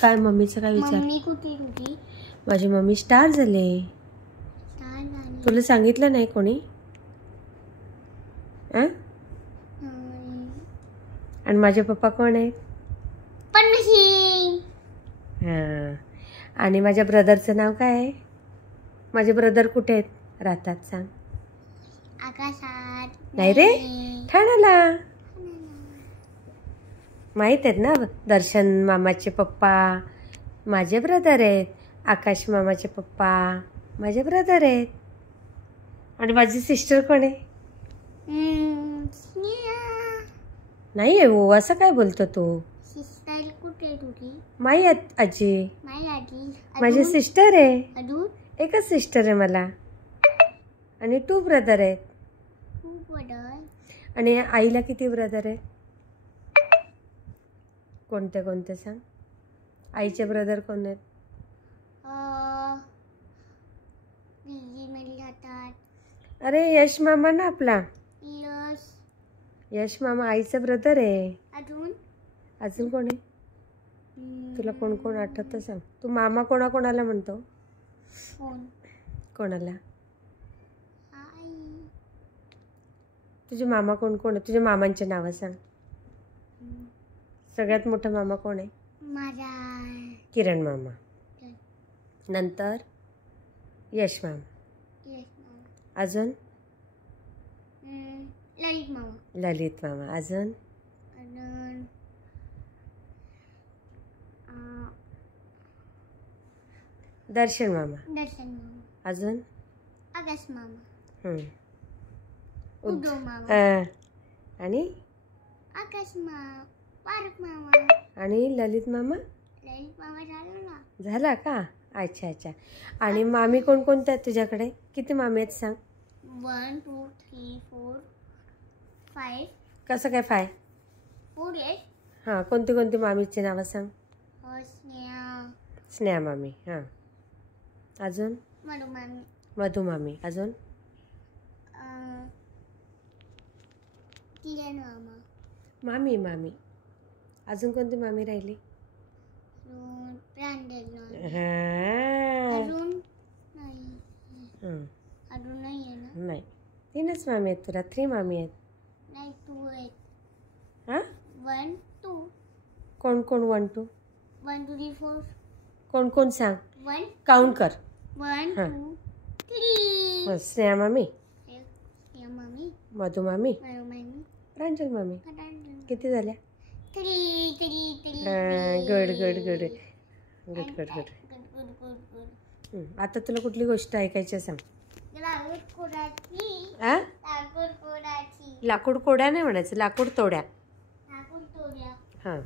काय मम्मीचं काय विचार? मम्मी कुठे होती? माझी मम्मी स्टार झाले. तुला सांगितलं नाही कोणी? आणि माझे पप्पा कोण आहेत? हां. आणि माझ्या ब्रदरचं नाव काय आहे? माझे ब्रदर कुठे आहेत राहतात सांग? आकाशात. नाही रे, ठाण्याला. माहीत आहेत ना, दर्शन मामाचे पप्पा माझे ब्रदर आहेत. आकाश मामाचे पप्पा माझे ब्रदर आहेत. आणि माझी सिस्टर कोण आहे? नाही आहे हो, असं काय बोलतो तू? सिस्टर कुठे तुझी? माई आजी आजी माझी सिस्टर आहे. अजून एकच सिस्टर आहे मला. आणि 2 ब्रदर आहेत. आणि आईला किती ब्रदर आहेत? कोणते कोणते सांग? आईचे ब्रदर कोण आहेत? अरे यश मामा ना आपला. यश मामा आईचा ब्रदर आहे. अजून कोण आहे? तुला कोण कोण आठवतं सांग? तू मामा कोणाकोणाला म्हणतो? कोणाला? तुझे मामा कोण कोण आहे? तुझ्या मामांचे नावं सांग. सगळ्यात मोठा मामा कोण आहे? माझा किरण मामा. नंतर यश मामा. अजून ललित मामा. ललित मामा. अजून दर्शन मामा. अजून आकाश मामा. उद्धव मामा. आणि आकाश मामा. पारक मामा. आणि ललित मामा. ललित मामा झाला का? अच्छा अच्छा. आणि मामी कोणकोणत्या आहेत तुझ्याकडे? किती मामी आहेत सांग? 1 2 3 4 5. कसं काय 5? 4 आहेत. हां, कोणती कोणती मामीची नावं सांग? स्नेहा मामी. हां. अजून मधू मामी. अजून मामी. अजून कोणती मामी राहिली? नाही, 3च मामी आहेत तुला. 3 मामी आहेत. नाही 2 आहेत. हां, 1 2. कोण कोण? 1 2. 1 2 3 4. कोण कोण सांग? 1 काउंट कर. 1 2 3. स्नेहा मामी. मधू मामी. प्रांजल मामी. किती झाल्या? 3. Good good good good good good. आता तुला कुठली गोष्ट ऐकायची सांग? लाकूड कोड्या नाही म्हणायचं, लाकूड तोड्या. हां.